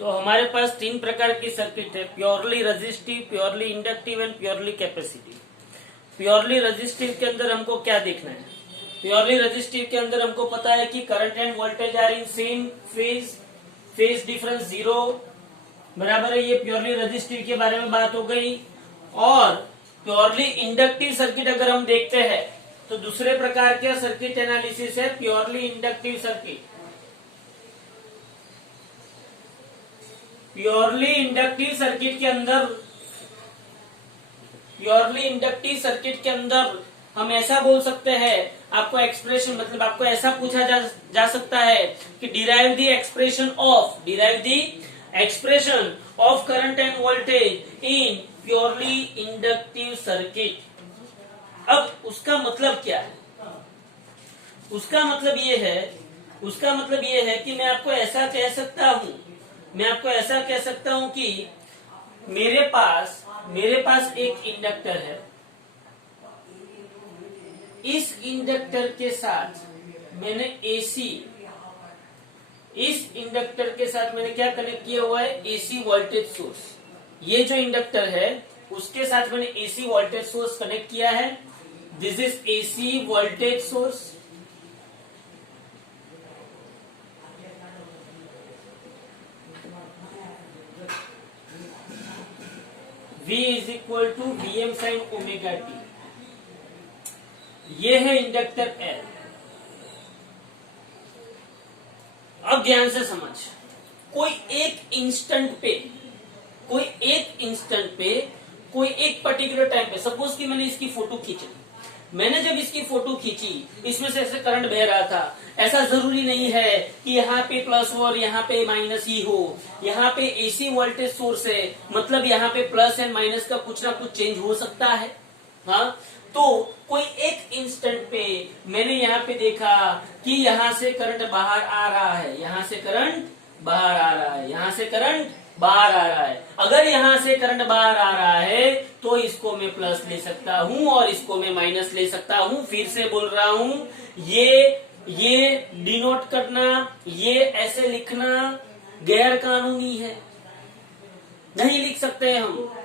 तो हमारे पास तीन प्रकार की सर्किट है, purely resistive, purely inductive and purely capacitive. Purely resistive के अंदर हमको क्या देखना है? प्योरली रेजिस्टिव के अंदर हमको पता है कि current and voltage are in same phase, phase difference 0, बराबर है। ये प्योरली रेजिस्टिव के बारे में बात हो गई। और प्योरली इंडक्टिव सर्किट अगर हम देखते हैं तो दूसरे प्रकार के सर्किट एनालिसिस है purely inductive circuit. Purely inductive circuit के अंदर हम ऐसा बोल सकते हैं, आपको एक्सप्रेशन मतलब आपको ऐसा पूछा जा सकता है कि derive the expression of current and voltage in purely inductive circuit. अब उसका मतलब क्या है? उसका मतलब ये है कि मैं आपको ऐसा कह सकता हूं कि मेरे पास एक इंडक्टर है। इस इंडक्टर के साथ मैंने क्या कनेक्ट किया हुआ है? AC voltage source. ये जो इंडक्टर है उसके साथ मैंने एसी वोल्टेज सोर्स कनेक्ट किया है। This is AC voltage source. V is equal to Vm sine omega T. ये है इंडक्टर L। अब ध्यान से समझ, कोई एक इंस्टेंट पे कोई एक पर्टिकुलर टाइम पे, सपोज कि मैंने इसकी फोटो खींची। मैंने जब इसकी फोटो खींची, इसमें से ऐसे करंट बह रहा था। ऐसा जरूरी नहीं है कि यहाँ पे प्लस हो और यहाँ पे माइनस ही हो। यहाँ पे एसी वोल्टेज सोर्स है, मतलब यहाँ पे प्लस एंड माइनस का कुछ ना कुछ चेंज हो सकता है। हाँ, तो कोई एक इंस्टेंट पे मैंने यहाँ पे देखा कि यहाँ से करंट बाहर आ रहा है, यहाँ से करंट बाहर आ रहा है, यहाँ से करंट बाहर आ रहा है। अगर यहाँ से करंट बाहर आ रहा है तो इसको मैं प्लस ले सकता हूँ और इसको मैं माइनस ले सकता हूँ। फिर से बोल रहा हूँ, ये डिनोट करना, ये ऐसे लिखना गैर कानूनी है, नहीं लिख सकते हम।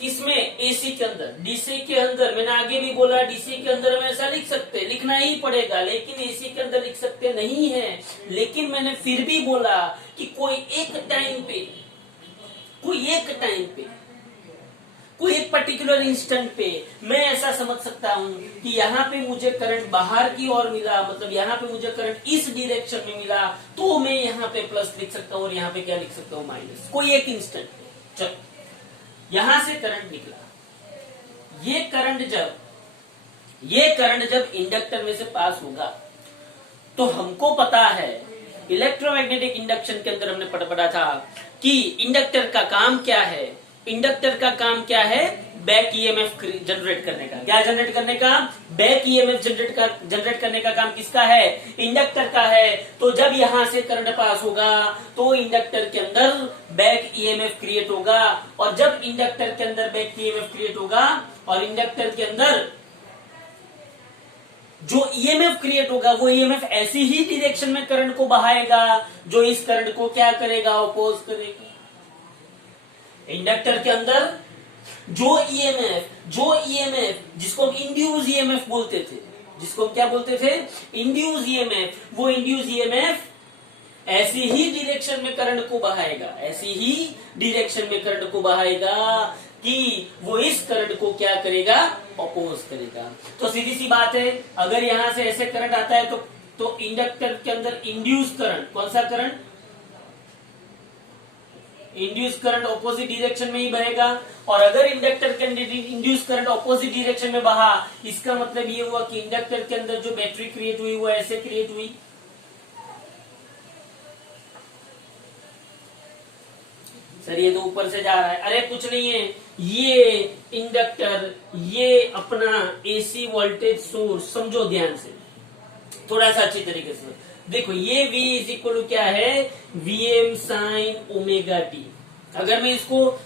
किसमें? एसी के अंदर। डीसी के अंदर मैंने आगे भी बोला, डीसी के अंदर हम ऐसा लिख सकते, लिखना ही पड़ेगा, लेकिन एसी के अंदर लिख सकते नहीं है। लेकिन मैंने फिर भी बोला कि कोई एक टाइम पे कोई एक पर्टिकुलर इंस्टेंट पे मैं ऐसा समझ सकता हूँ कि यहाँ पे मुझे करंट बाहर की ओर मिला, मतलब यहाँ पे मुझे करंट इस डायरेक्शन में मिला, तो मैं यहाँ पे प्लस लिख सकता हूँ और यहाँ पे क्या लिख सकता हूँ? माइनस। कोई एक इंस्टेंट पे चलो, यहां से करंट निकला। ये करंट जब इंडक्टर में से पास होगा तो हमको पता है, इलेक्ट्रोमैग्नेटिक इंडक्शन के अंदर हमने पढ़ा था कि इंडक्टर का काम क्या है? इंडक्टर का काम क्या है? बैक ईएमएफ जनरेट करने का। क्या जनरेट करने का? बैक ईएमएफ जनरेट करने का काम किसका है? इंडक्टर का है। तो जब यहां से करंट पास होगा तो इंडक्टर के अंदर बैक ईएमएफ क्रिएट होगा, और जब इंडक्टर के अंदर बैक ईएमएफ क्रिएट होगा और इंडक्टर के अंदर जो ईएमएफ क्रिएट होगा वो ईएमएफ ऐसी ही डायरेक्शन में करंट को बहाएगा जो इस करंट को क्या करेगा? ऑपोज करेगा। इंडक्टर के अंदर जो ईएमएफ जिसको हम इंड्यूस ईएमएफ बोलते थे, जिसको हम क्या बोलते थे? Induce EMF. वो इंड्यूस ईएमएफ ऐसी ही डायरेक्शन में करंट को बहाएगा कि वो इस करंट को क्या करेगा? ऑपोज करेगा। तो सीधी सी बात है, अगर यहां से ऐसे करंट आता है तो इंडक्टर के अंदर इंड्यूस करंट, कौन सा current? Induce current opposite direction में ही बहेगा। और अगर इंडक्टर के अंदर इंड्यूस करंट ऑपोजिट डायरेक्शन में बहा, इसका मतलब ये हुआ कि इंडक्टर के अंदर जो बैटरी क्रिएट हुई वो ऐसे क्रिएट हुई। सर ये तो ऊपर से जा रहा है। अरे कुछ नहीं है, ये इंडक्टर, ये अपना एसी वोल्टेज सोर्स, समझो ध्यान से, थोड़ा सा अच्छी तरीके से देखो। ये V इज इक्वल टू क्या है? Vm sine omega T. अगर मैं इसको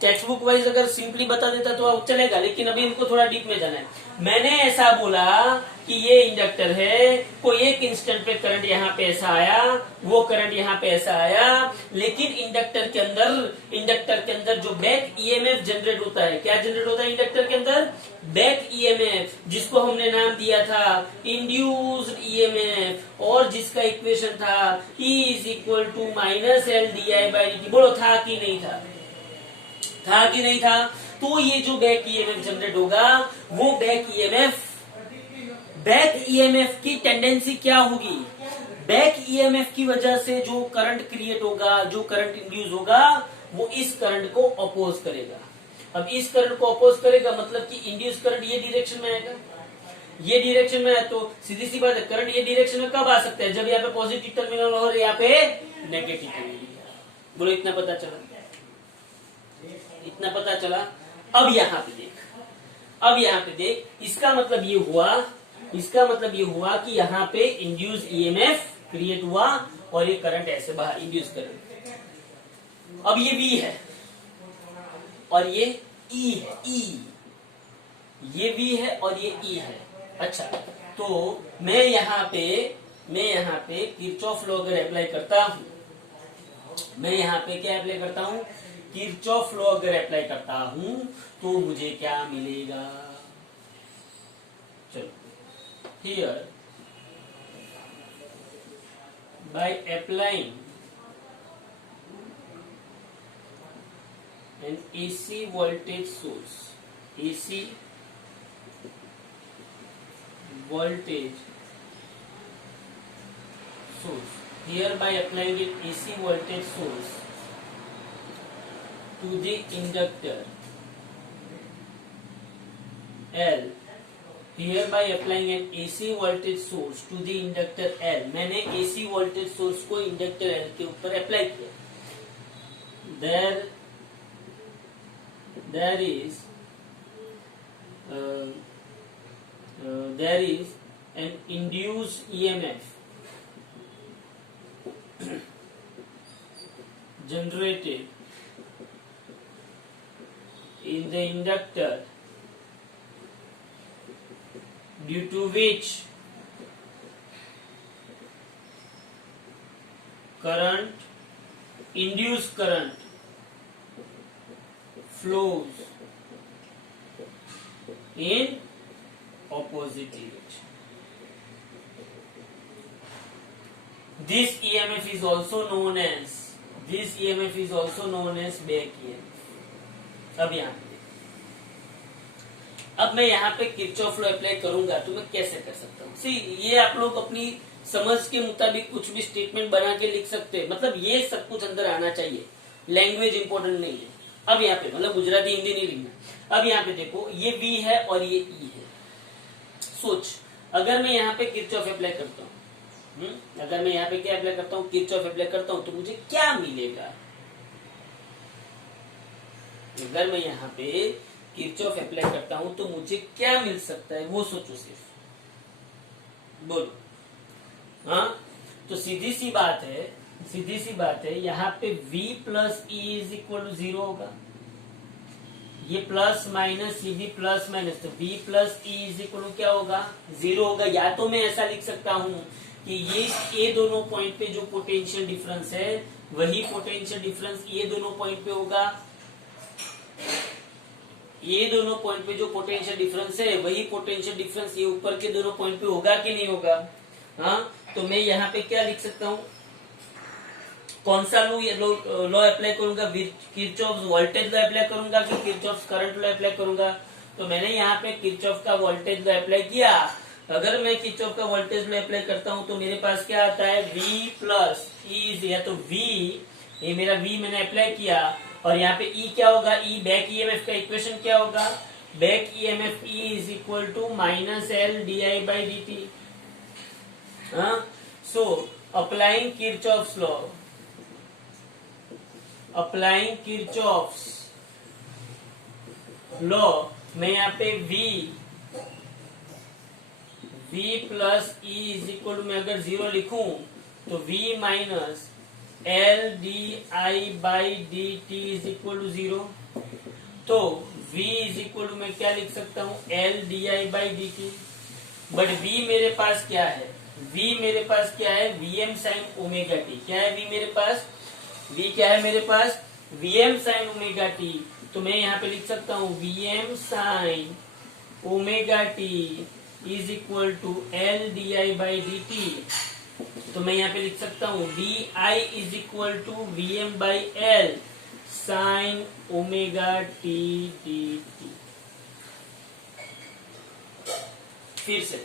टेक्स्ट बुक वाइज अगर सिंपली बता देता तो चलेगा, लेकिन अभी इनको थोड़ा डीप में जाना है। मैंने ऐसा बोला कि ये इंडक्टर है, कोई एक इंस्टेंट पे करंट यहाँ पे ऐसा आया, वो करंट यहाँ पे ऐसा आया, लेकिन इंडक्टर के अंदर जो बैक ईएमएफ जनरेट होता है, क्या जनरेट होता है इंडक्टर के अंदर? बैक ईएमएफ, जिसको हमने नाम दिया था इंड्यूस्ड ईएमएफ, और जिसका इक्वेशन था E is equal to minus L D I by D. बोलो था कि नहीं था? था कि नहीं था? तो ये जो बैक ईएमएफ जनरेट होगा, वो बैक ईएमएफ की टेंडेंसी क्या होगी? बैक ईएमएफ की वजह से जो करंट क्रिएट होगा, जो करंट इंड्यूस होगा, वो इस करंट को अपोज करेगा। अब इस करंट को अपोज करेगा मतलब कि इंड्यूस करंट ये डायरेक्शन में आएगा, ये डायरेक्शन में है, तो सीधी सी बात है करंट ये डायरेक्शन में कब आ सकता है? जब यहाँ पे पॉजिटिव टर्मिनल और यहाँ पे नेगेटिव टर्मिनल। बोलो इतना पता चला? इतना पता चला? अब यहाँ पे देख, इसका मतलब ये हुआ कि यहाँ पे इंड्यूस ईएमएफ क्रिएट हुआ और ये करंट ऐसे बाहर इंड्यूस करंट। अब ये V है और ये E है, ये V है और ये E है। अच्छा, तो मैं यहाँ पे किरचॉफ लॉ अगर अप्लाई करता हूँ, मैं यहाँ पे क्या अप्लाई करता हूँ? किरचॉफ लॉ अगर अप्लाई करता हूँ तो मुझे क्या मिलेगा? चलो, here by applying an AC voltage source, AC voltage source, here by applying an AC voltage source to the inductor L, here by applying an AC voltage source to the inductor L, मैंने AC voltage source को inductor L के ऊपर apply किया। there is an induced EMF generated in the inductor, due to which induced current flows in opposite direction. This EMF is also known as back EMF. अब मैं यहाँ पे Kirchhoff law apply करूंगा तो मैं कैसे कर सकता हूँ? सी, ये आप लोग अपनी समझ के मुताबिक कुछ भी स्टेटमेंट बना के लिख सकते हैं, मतलब ये सब कुछ अंदर आना चाहिए, लैंग्वेज इंपॉर्टेंट नहीं है। अब यहाँ पे मतलब गुजराती हिंदी नहीं लिखना। अब यहाँ पे देखो, ये V है और ये E है। सोच, अगर मैं यहाँ पे किरचॉफ अप्लाई करता हूँ, अगर मैं यहाँ पे क्या अप्लाई करता हूँ? किरचॉफ अप्लाई करता हूँ तो मुझे क्या मिलेगा? अगर मैं यहाँ पे किरचॉफ अप्लाई करता हूँ तो मुझे क्या मिल सकता है, वो सोचो सिर्फ, बोलो। हाँ, तो सीधी सी बात है यहाँ पे V plus E is equal to 0 होगा। ये प्लस माइनस, ये भी प्लस माइनस, तो V plus E is equal to क्या होगा? 0 होगा। या तो मैं ऐसा लिख सकता हूँ कि ये दोनों पॉइंट पे जो पोटेंशियल डिफरेंस है, वही पोटेंशियल डिफरेंस ये दोनों पॉइंट पे होगा। ये दोनों पॉइंट पे जो पोटेंशियल डिफरेंस है, वही पोटेंशियल डिफरेंस ये ऊपर के दोनों पॉइंट पे होगा कि नहीं होगा? हाँ, तो मैं यहाँ पे क्या लिख सकता हूँ? कौन सा लॉ अप्लाई करूंगा? किरचॉफ वोल्टेज लॉ अप्लाई करूंगा कि किरचॉफ करंट लॉ अप्लाई करूंगा? तो मैंने यहाँ पे किरचॉफ का वोल्टेज लॉ अप्लाई किया। अगर मैं किरचॉफ का वोल्टेज लॉ अप्लाई करता हूँ तो मेरे पास क्या आता है? V प्लस E, या तो V, ये मेरा V मैंने अप्लाई किया, और यहाँ पे E क्या होगा? E बैक ईएमएफ का इक्वेशन क्या होगा? Back EMF E is equal to minus L D I by D T. So applying Kirchhoff's law, मैं यहाँ पे V plus E is equal to, मैं अगर 0 लिखूं तो V minus L D I by D T is equal to 0। तो V is equal to मैं क्या लिख सकता हूँ? L D I by D T. But v मेरे पास क्या है, v मेरे पास क्या है, vm साइन ओमेगा टी। क्या है v मेरे पास, v क्या है मेरे पास, vm साइन ओमेगा टी। तो मैं यहाँ पे लिख सकता हूँ vm sine omega T is equal to L D I by D T. तो मैं यहाँ पे लिख सकता हूँ V I is equal to V M by L sine omega T D T. फिर से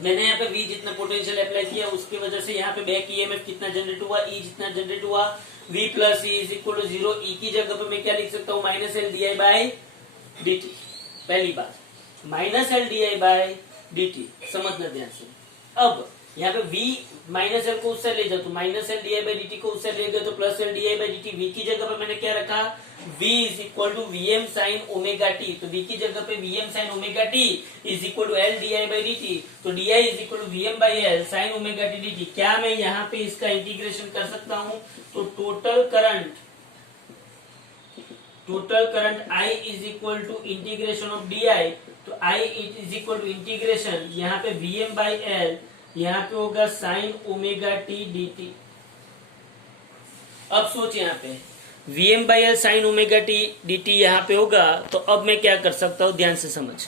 मैंने यहाँ पे v जितना पोटेंशियल अप्लाई किया उसकी वजह से यहाँ पे बैक ईएमएफ कितना जनरेट हुआ, E जितना जनरेट हुआ, v plus E is equal to 0। E की जगह पे मैं क्या लिख सकता हूँ, minus L D I by D T. पहली बात minus L D I by D T, समझना ध्यान से। अब यहाँ पे v माइनस एल को उससे ले जाओ तो minus L D I by D t को उससे ले गए तो plus l D I by D T. v की जगह पे मैंने क्या रखा, v is equal to V M sine omega T. तो v की जगह पे V M sine omega T is equal to L D I by D T. तो D I is equal to V M by L sine omega T D T. क्या मैं यहाँ पे इसका इंटीग्रेशन कर सकता हूँ, तो total current I is equal to integration of D I. तो I is equal to integration यहाँ पे वी एम बाई एल, यहाँ पे होगा sine omega T D T. अब सोच यहाँ पे V M by L sine omega T D T यहाँ पे होगा। तो अब मैं क्या कर सकता हूं, ध्यान से समझ।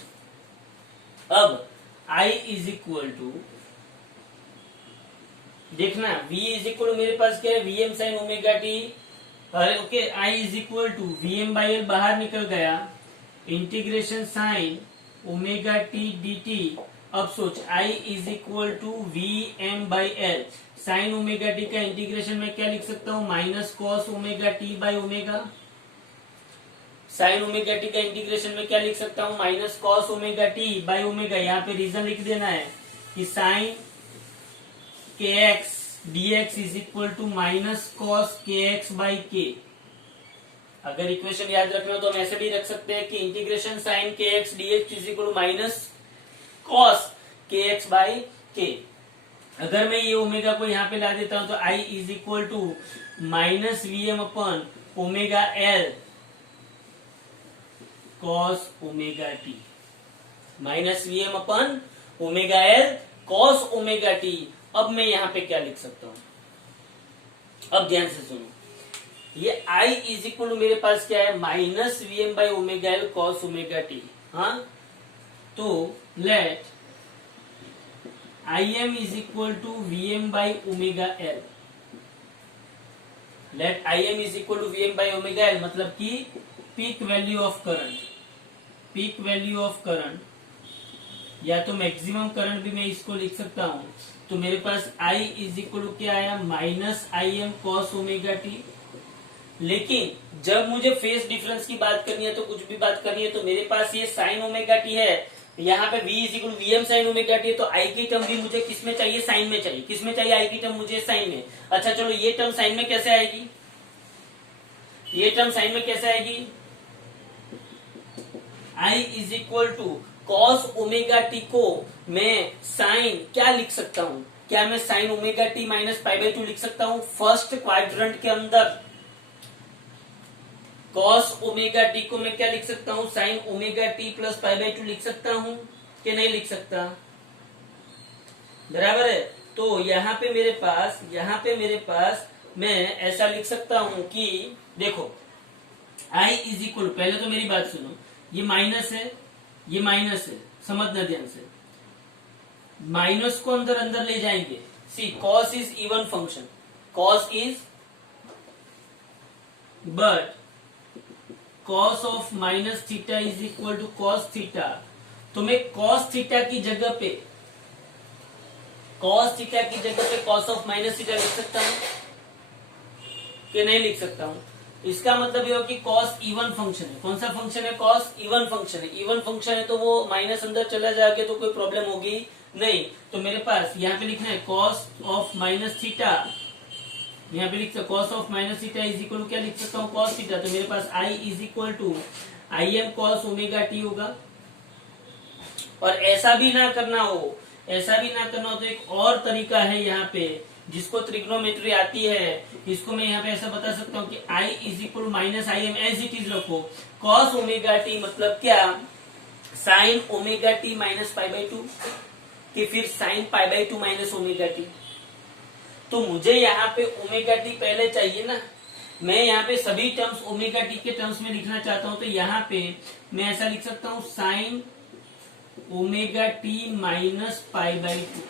अब I इज इक्वल टू, देखना v इज इक्वल टू मेरे पास क्या है, V M sine omega T. Okay, I is equal to V M by L बाहर निकल गया, integration sine omega T D T. अब सोच I is equal to V M by L sine omega T का integration में क्या लिख सकता हूं, minus cos omega T by omega. Sine omega T का इंटीग्रेशन में क्या लिख सकता हूं, minus cos omega T by omega. यहाँ पे रीजन लिख देना है कि sine K X D X is equal to minus cos K X by K. अगर इक्वेशन याद रखना हो तो हम ऐसे भी रख सकते हैं कि integration sine K X D X is equal to minus cos K X by K. अगर मैं ये ओमेगा को यहाँ पे ला देता हूं तो I is equal to minus V M upon omega L cos omega T, minus V M upon omega L cos omega T. अब मैं यहाँ पे क्या लिख सकता हूं, अब ध्यान से सुनो, ये I इज इक्वल टू मेरे पास क्या है, minus V M by omega L cos omega T. हाँ, तो let Im is equal to Vm by omega L। Let Im is equal to Vm by omega L मतलब कि peak value of current, peak value of current या तो maximum current भी मैं इसको लिख सकता हूं। तो मेरे पास I इज इक्वल टू क्या आया, minus Im cos omega T. लेकिन जब मुझे फेस डिफरेंस की बात करनी है तो कुछ भी बात करनी है तो मेरे पास ये साइन ओमेगा टी है, यहाँ पे v is equal to V M sine omega T. तो I की टर्म भी मुझे किस में चाहिए, साइन में चाहिए। किस में चाहिए I की टर्म मुझे, साइन में। अच्छा चलो, ये टर्म साइन में कैसे आएगी, ये टर्म साइन में कैसे आएगी, I is equal to cos omega T को मैं साइन क्या लिख सकता हूं, क्या मैं sine omega T minus pi by 2 लिख सकता हूं। फर्स्ट क्वाड्रेंट के अंदर कॉस ओमेगा टी को मैं क्या लिख सकता हूं, sign omega T plus pi by 2 लिख सकता हूं कि नहीं लिख सकता, बराबर है। तो यहाँ पे मेरे पास मैं ऐसा लिख सकता हूं कि देखो I इज इक्वल, पहले तो मेरी बात सुनो, ये माइनस है, ये माइनस है, समझना ध्यान से। माइनस को अंदर अंदर ले जाएंगे। See cos is even function, cos is, but cos of minus theta is equal to cos theta. तो मैं कॉस थीटा की जगह पे कॉस ऑफ माइनस थीटा लिख सकता हूं कि नहीं लिख सकता हूं। इसका मतलब ये हो कि कॉस इवन फंक्शन है। कौन सा फंक्शन है, कॉस इवन फंक्शन है। इवन फंक्शन है तो वो माइनस अंदर चला जाएगा तो कोई प्रॉब्लम होगी नहीं। तो मेरे पास यहाँ पे लिखना है कॉस ऑफ माइनस थीटा, यहाँ पे लिख सकता cos of minus theta is equal to क्या लिख सकता हूँ, कॉस थीटा। तो मेरे पास I is equal to I M cos omega T होगा। और ऐसा भी ना करना हो तो एक और तरीका है यहाँ पे जिसको त्रिग्नोमेट्री आती है, इसको मैं यहाँ पे ऐसा बता सकता हूँ कि I is equal to minus I M, as it is रखो। कॉस ओमेगा टी मतलब क्या, sine omega T minus pi by two, कि फिर sine pi by two minus omega T. तो मुझे यहाँ पे ओमेगा टी पहले चाहिए ना, मैं यहाँ पे सभी टर्म्स ओमेगा टी के टर्म्स में लिखना चाहता हूं, तो यहाँ पे मैं ऐसा लिख सकता हूं sign omega T minus pi by two.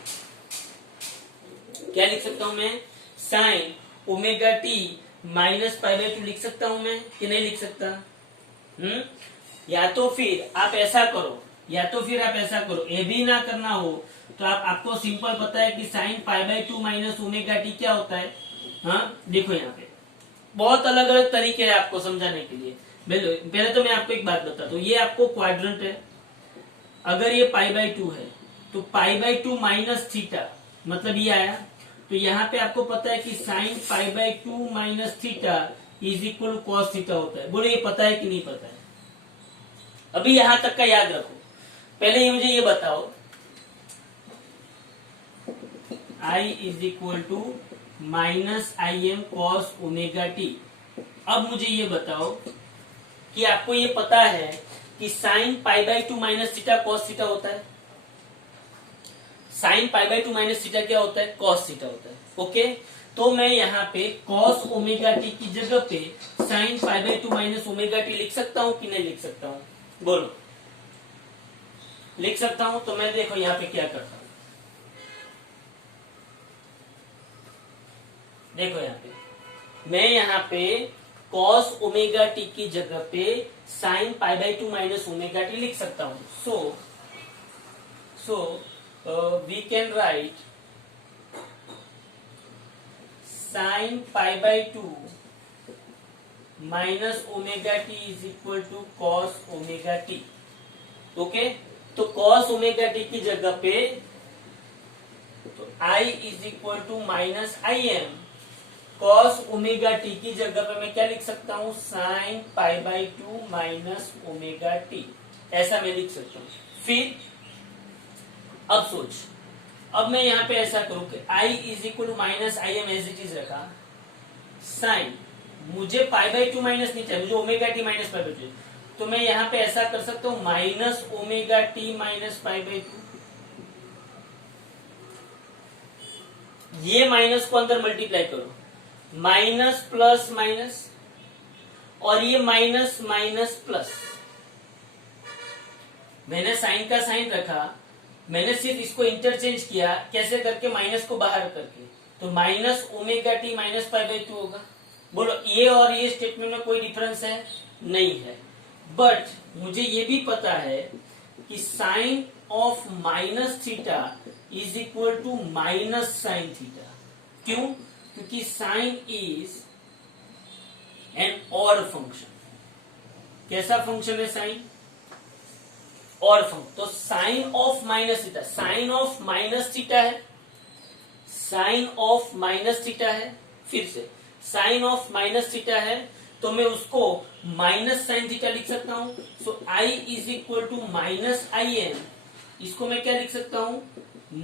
क्या लिख सकता हूं मैं? Sine omega T minus pi by to लिख सकता हूं मैं कि नहीं लिख सकता? या तो फिर आप ऐसा करो, ये भी ना करना हो तो आपको सिंपल पता है कि sign pi by two minus omega T क्या होता है। हाँ देखो, यहाँ पे बहुत अलग अलग तरीके हैं आपको समझाने के लिए। पहले तो मैं आपको एक बात बताता हूँ, ये आपको क्वाड्रेंट है, अगर ये पाई बाई टू है तो पाई बाई टू माइनस थीटा मतलब ये आया, तो यहाँ पे आपको पता है कि sign pi by two minus theta is equal cos theta होता है। बोले ये पता है कि नहीं पता है? अभी यहां तक का याद रखो, पहले ये मुझे ये बताओ, I is equal to minus I M cos omega T. अब मुझे ये बताओ कि आपको ये पता है कि sign pi by two minus theta cos theta होता है। Sine pi by two minus theta क्या होता है? कॉस थीटा होता है। ओके, तो मैं यहाँ पे कॉस ओमेगा टी की जगह पे sine pi by two minus omega T लिख सकता हूँ कि नहीं लिख सकता हूँ? बोलो, लिख सकता हूँ। तो मैं देखो यहाँ पे क्या करता हूँ, देखो यहाँ पे मैं यहाँ पे कॉस ओमेगा टी की जगह पे sine pi by two minus omega T लिख सकता हूँ। So we can write sine pi by two minus omega T is equal to cos omega T. Okay, तो कॉस ओमेगा टी की जगह पे तो I is equal to minus I M cos omega T की जगह पे मैं क्या लिख सकता हूँ? Sine pi by two minus omega T, ऐसा मैं लिख सकता हूँ। फिर अब सोच, अब मैं यहाँ पे ऐसा करूं कि I is equal to minus I M as it is रखा, साइन मुझे पाई बाई टू माइनस नहीं चाहिए, मुझे omega T minus pi by two. तो मैं यहाँ पे ऐसा कर सकता हूँ minus omega T minus pi by two, ये माइनस को अंदर मल्टीप्लाई करो, माइनस प्लस माइनस, और ये माइनस माइनस प्लस। मैंने साइन का साइन रखा, मैंने सिर्फ इसको इंटरचेंज किया, कैसे करके? माइनस को बाहर करके, तो minus omega T minus pi by to होगा। बोलो ये और ये स्टेटमेंट में कोई डिफरेंस है? नहीं है। बट मुझे ये भी पता है कि sine of minus theta is equal to minus sine theta. क्यों? क्योंकि sine is an odd function. कैसा फंक्शन है साइन? Odd function. तो sine of minus theta, sine of minus theta है, साइन ऑफ माइनस थीटा है, फिर से sign of minus theta है, तो मैं उसको माइनस साइन थीटा लिख सकता हूं। So I is equal to minus I n, इसको मैं क्या लिख सकता हूं?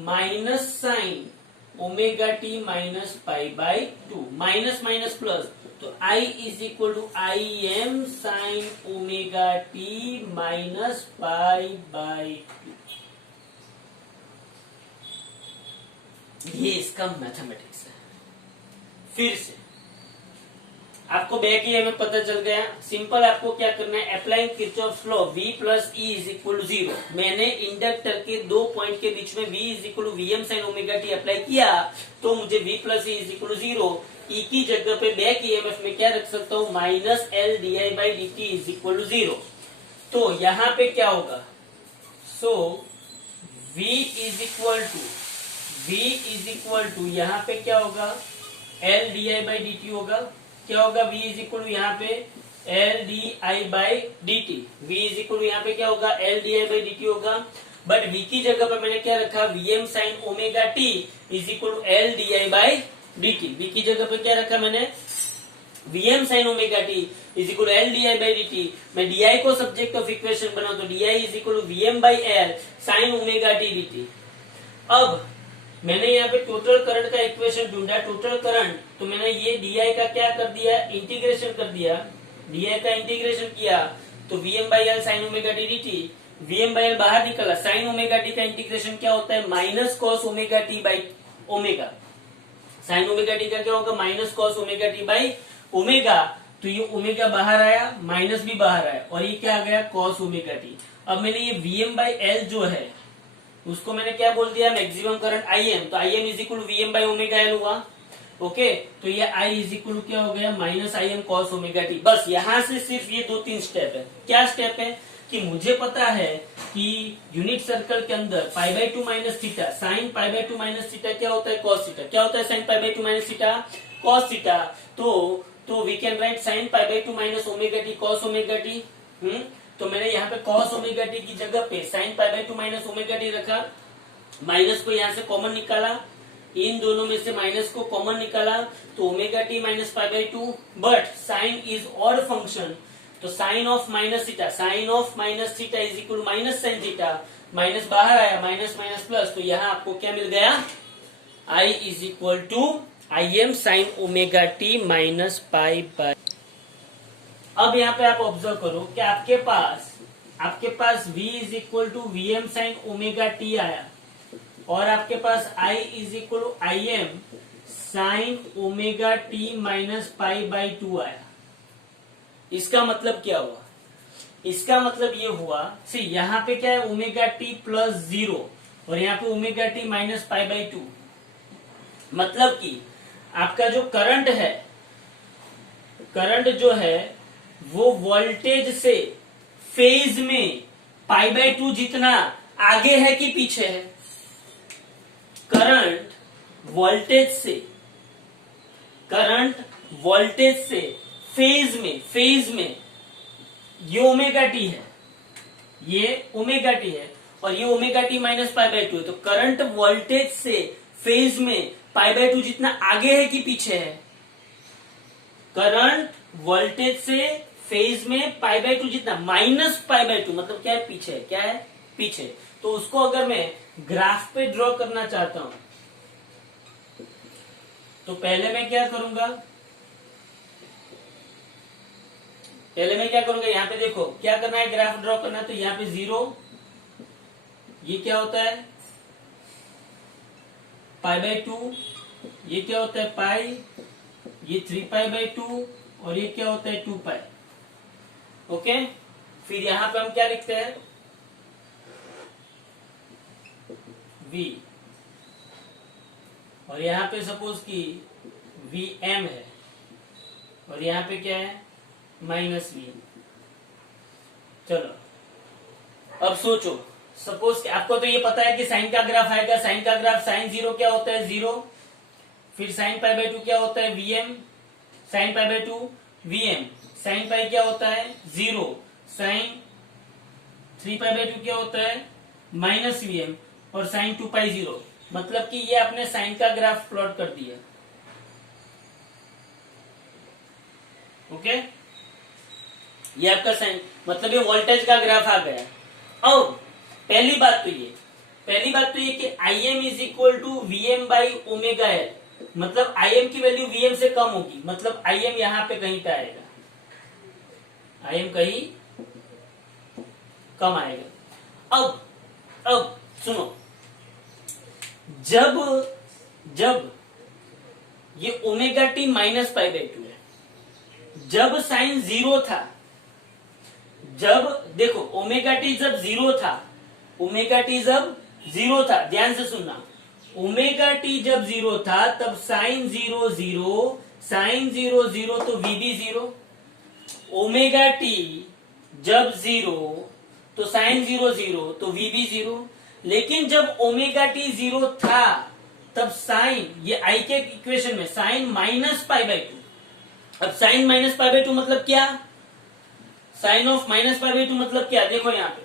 Minus sine omega T minus pi by two, minus minus plus, तो I is equal to I M sine omega T minus pi by two. ये इसका mathematics है। फिर से आपको बैक ईयर में पता चल गया। सिंपल आपको क्या करना है? Applying Kirchhoff's law V plus E is equal to 0। मैंने इंडक्टर के दो पॉइंट के बीच में V is equal to V M sine omega T apply किया, तो मुझे V plus E is equal to 0। E की जगह पे बैक ईएमएफ में क्या रख सकता हूँ? Minus L D I by D T is equal to 0। तो यहाँ पे क्या होगा? So V is equal to यहाँ पे क्या होगा? L D I by D T होगा। क्या होगा? V इज इक्वल टू यहाँ पे L D I by D T. V is equal to यहाँ पे क्या होगा? L D I by D T होगा। बट V की जगह पर मैंने क्या रखा? V M sine omega T is equal to L D I by D T. V की जगह पर क्या रखा मैंने? V M sine omega T is equal to L D I by D T. मैं डी आई को सब्जेक्ट ऑफ इक्वेशन बनाऊ तो D I is equal to V M by L sine omega T D T. अब मैंने यहाँ पे total current का equation ढूंढा, टोटल करंट, तो मैंने ये डी का क्या कर दिया? इंटीग्रेशन कर दिया। डी का इंटीग्रेशन किया तो VM by L sine omega T D T. Vm by L बाहर निकला, साइन ओमेगा टी का इंटीग्रेशन क्या होता है, minus cos omega T by omega. Sine omega T का क्या होगा, minus cos omega T by omega. तो ये ओमेगा बाहर आया, माइनस भी बाहर आया, और ये क्या आ गया, कॉस ओमेगा टी। अब मैंने ये Vm बाई एल जो है उसको मैंने क्या बोल दिया, मैक्सिमम करंट Im, तो Im is equal Vm by omega L हुआ। ओके, तो ये I इज इक्वल क्या हो गया, minus Im cos omega T. बस यहां से सिर्फ ये 2-3 स्टेप है। क्या स्टेप है कि मुझे पता है कि यूनिट सर्कल के अंदर pi by two minus theta, sine pi by two minus theta क्या होता है, कॉस थीटा। क्या होता है sine pi by two minus theta, cos theta. तो we can write sine pi by two minus omega t cos omega T. तो मैंने यहाँ पे कॉस ओमेगा टी की जगह पे sine pi by two minus omega T रखा, minus को यहाँ से कॉमन निकाला, इन दोनों में से माइनस को कॉमन निकाला, तो omega T minus pi by two, but sine is odd function, तो sine of minus theta, sine of minus theta is equal minus sine theta, minus बाहर आया, माइनस माइनस प्लस, तो यहाँ आपको क्या मिल गया, I is equal to I M sine omega T minus pi by. अब यहाँ पे आप ऑब्जर्व करो कि आपके पास v is equal to V M sine omega T आया, और आपके पास I is equal to I M sine omega T minus pi by two आया। इसका मतलब क्या हुआ, इसका मतलब ये हुआ, सी यहाँ पे क्या है, ओमेगा टी प्लस 0 और यहाँ पे omega T minus pi by two. मतलब कि आपका जो करंट है, करंट जो है वो वोल्टेज से फेज में पाई बाई टू जितना आगे है कि पीछे है। करंट वोल्टेज से फेज में ये ओमेगा टी है, ये ओमेगा टी है, और ये omega T minus pi by two है। तो करंट वोल्टेज से फेज में पाई बाई टू जितना आगे है कि पीछे है, करंट वोल्टेज से फेज में पाई बाई टू जितना माइनस पाई बाई टू मतलब क्या है, पीछे है। क्या है, पीछे। तो उसको अगर मैं ग्राफ पे ड्रॉ करना चाहता हूं तो पहले मैं क्या करूंगा, यहां पे देखो क्या करना है, ग्राफ ड्रॉ करना है। तो यहां पे 0, ये क्या होता है, पाई बाई टू, ये क्या होता है पाई, ये 3 पाई बाई टू, और ये क्या होता है 2 पाई। ओके, फिर यहां पे हम क्या लिखते हैं, v, और यहां पे सपोज कि Vm है, और यहां पे क्या है माइनस v। चलो अब सोचो, सपोज कि आपको तो ये पता है कि साइन का ग्राफ आएगा, साइन का ग्राफ साइन 0 क्या होता है 0, फिर साइन पाई बाई टू क्या होता है Vm, sign pi by to Vm, sign pi क्या होता है 0, साइन 3 पाई बाई टू क्या होता है माइनस Vm, और साइन 2 पाई 0। मतलब कि ये आपने साइन का ग्राफ प्लॉट कर दिया। ओके, ये आपका साइन, मतलब ये वोल्टेज का ग्राफ आ गया। अब पहली बात तो ये कि Im is equal to Vm by omega L, मतलब Im की वैल्यू Vm से कम होगी, मतलब Im यहां पे कहीं पे आएगा, Im कहीं कम आएगा। अब सुनो, जब ये omega T minus pi by two है, जब साइन 0 था, जब देखो ओमेगा टी जब 0 था, ध्यान से सुनना, ओमेगा टी जब 0 था तब साइन 0 0, साइन 0 0 तो वी भी 0, ओमेगा टी जब 0 तो साइन 0 0 तो वी भी 0। लेकिन जब ओमेगा टी 0 था तब साइन, ये आई के इक्वेशन में sine minus pi by two. अब sine minus pi by two मतलब क्या, sine of minus pi by two मतलब क्या, देखो यहां पे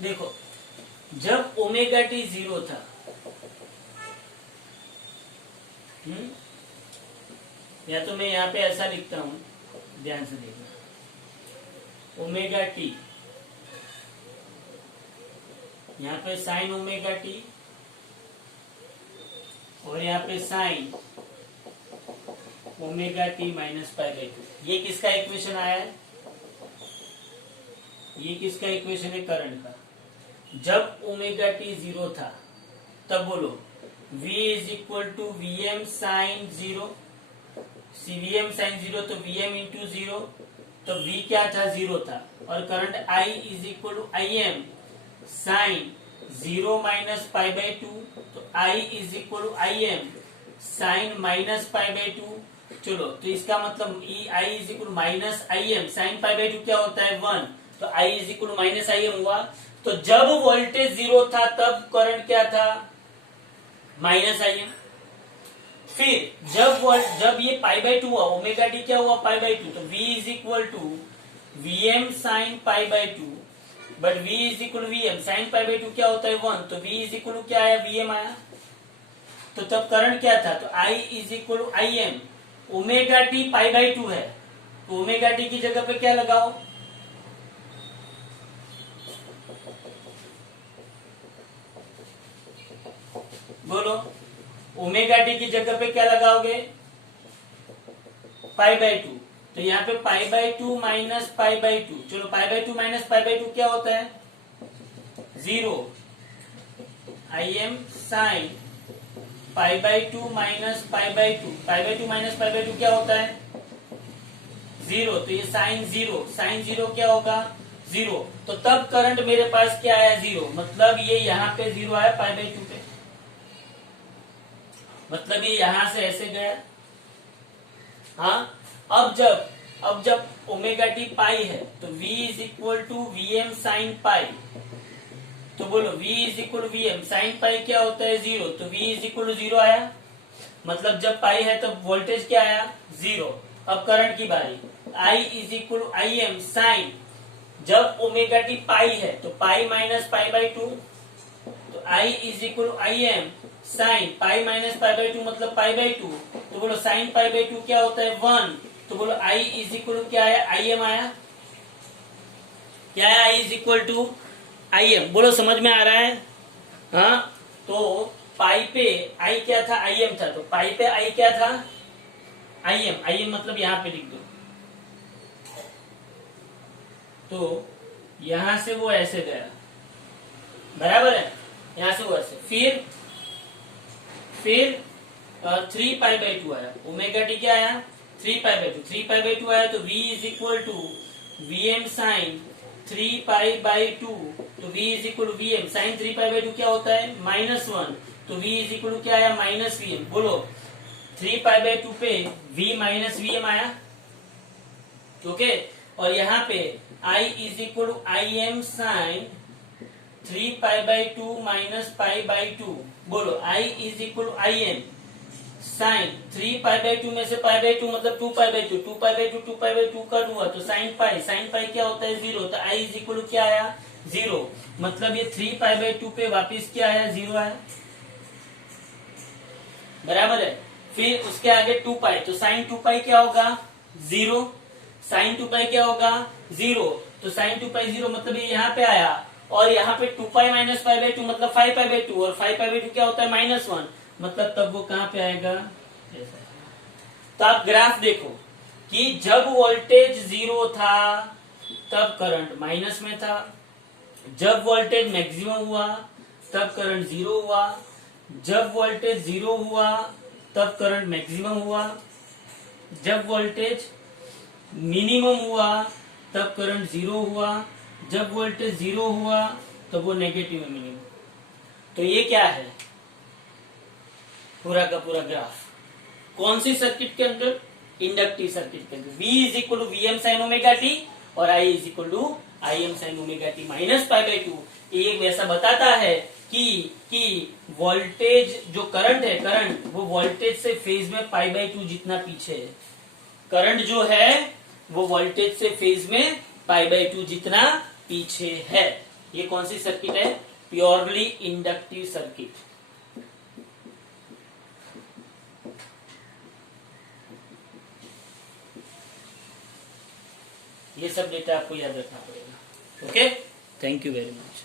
देखो, जब ओमेगा टी 0 था, या तो मैं यहां पे ऐसा लिखता हूं, ध्यान से देखना, ओमेगा टी, यहां पे साइन ओमेगा टी और यहाँ पे sign omega T minus pi by two. ये किसका इक्वेशन आया है? ये किसका इक्वेशन है? करंट का। जब ओमेगा टी जीरो था तब बोलो V is equal to V M sine zero. V M sine zero तो वी एम इंटू जीरो, तो V क्या था? जीरो था। और current I is equal to I M sine zero minus pi by two, तो I is equal to I M sine minus pi by two. चलो, तो इसका मतलब I is equal to minus I M sine pi by two क्या होता है? 1। तो I is equal to minus I M हुआ। तो जब वोल्टेज जीरो था तब करंट क्या था? Minus I M. फिर जब ये पाई बाई टू हुआ, ओमेगा टी क्या हुआ? पाई बाई टू, तो V is equal to V M sine pi by two, but V is equal to V M sine pi by two क्या होता है? 1। तो V इज इक्वल टू क्या आया? वी एम आया। तो तब करंट क्या था? तो I is equal to I M. Omega T pi by two है, तो ओमेगा टी की जगह पे क्या लगाओ? बोलो, ओमेगा टी की जगह पे क्या लगाओगे? Pi by two. तो यहाँ पे pi by two minus pi by two. चलो, pi by two minus pi by two क्या होता है? Zero. I M sine pi by two minus pi by two. Pi by two minus pi by two क्या होता है? Zero. तो ये sine zero, sine zero क्या होगा? जीरो। तो तब करंट मेरे पास क्या आया? जीरो। मतलब ये यहाँ पे जीरो आया पाई बाई टू पे, मतलब ये यहां से ऐसे गया। हाँ, अब जब ओमेगा टी पाई है तो V is equal to V M sine pi. तो बोलो, V is equal to V M sine pi क्या होता है? जीरो। तो V is equal to zero आया, मतलब जब पाई है तब वोल्टेज क्या आया? जीरो। अब करंट की बारी। I is equal to I M sine, जब ओमेगा टी पाई है तो pi minus pi by two, तो I is equal to I M sine pi minus pi by two, मतलब पाई बाई टू। तो बोलो sign pi by two क्या होता है? 1। तो बोलो I इज इक्वल टू क्या आया? आई एम आया। क्या है? I is equal to I M. बोलो, समझ में आ रहा है? हाँ, तो पाई पे I क्या था? आई एम था। तो पाई पे I क्या था? I am. आई एम मतलब यहां पे लिख दो। तो यहां से वो ऐसे गया, बराबर है? यहां से वो ऐसे, फिर 3 पाई बाई टू आया। ओमेगा टी क्या आया? 3 pi by two. 3 pi by two आया तो V is equal to V M sine 3 pi by two. तो V is equal to V M sine 3 pi by two क्या होता है? -1। तो V इज इक्वल टू क्या आया? Minus V M. बोलो, 3 पाई बाई टू पे V माइनस वी एम आया। ओके, और यहाँ पे I is equal to I M sine 3 pi by two minus pi by two. बोलो, I is equal to I M sine 3 pi by two में से pi by two मतलब 2 pi by two. 2 pi by two 2 pi by two cut हुआ तो sign pi क्या होता है? Zero. तो I इज इक्वल टू क्या आया? जीरो। मतलब ये 3 पाई बाई टू पे वापिस क्या आया? जीरो आया, बराबर है? फिर उसके आगे 2 पाई, तो साइन 2 पाई क्या होगा? जीरो। साइन 2 पाई क्या होगा? जीरो। तो साइन 2 पाई जीरो, मतलब ये यहाँ पे आया। और यहाँ पे 2 पाई माइनस पाई बाई टू मतलब 5 पाई बाई टू, और 5 पाई बाई टू क्या होता है? -1। मतलब तब वो कहां पे आएगा? तो आप ग्राफ देखो कि जब वोल्टेज जीरो था तब करंट माइनस में था, जब वोल्टेज मैक्सिमम हुआ तब करंट जीरो हुआ, जब वोल्टेज जीरो हुआ तब करंट मैक्सिमम हुआ, जब वोल्टेज मिनिमम हुआ तब करंट जीरो हुआ, जब वोल्टेज जीरो हुआ तब वो नेगेटिव में मिनिमम। तो ये क्या है? पूरा का पूरा ग्राफ कौन सी सर्किट के अंदर? इंडक्टिव सर्किट के अंदर। V is equal to V M sine omega T और I is equal to I M sine omega T minus pi by two. ये वैसा बताता है कि वोल्टेज जो करंट है, करंट वो वोल्टेज से फेज में पाई बाई टू जितना पीछे है। करंट जो है वो वोल्टेज से फेज में पाई बाई टू जितना पीछे है। ये कौन सी सर्किट है? Purely inductive circuit. ये सब डेटा आपको याद रखना पड़ेगा। Okay, thank you very much.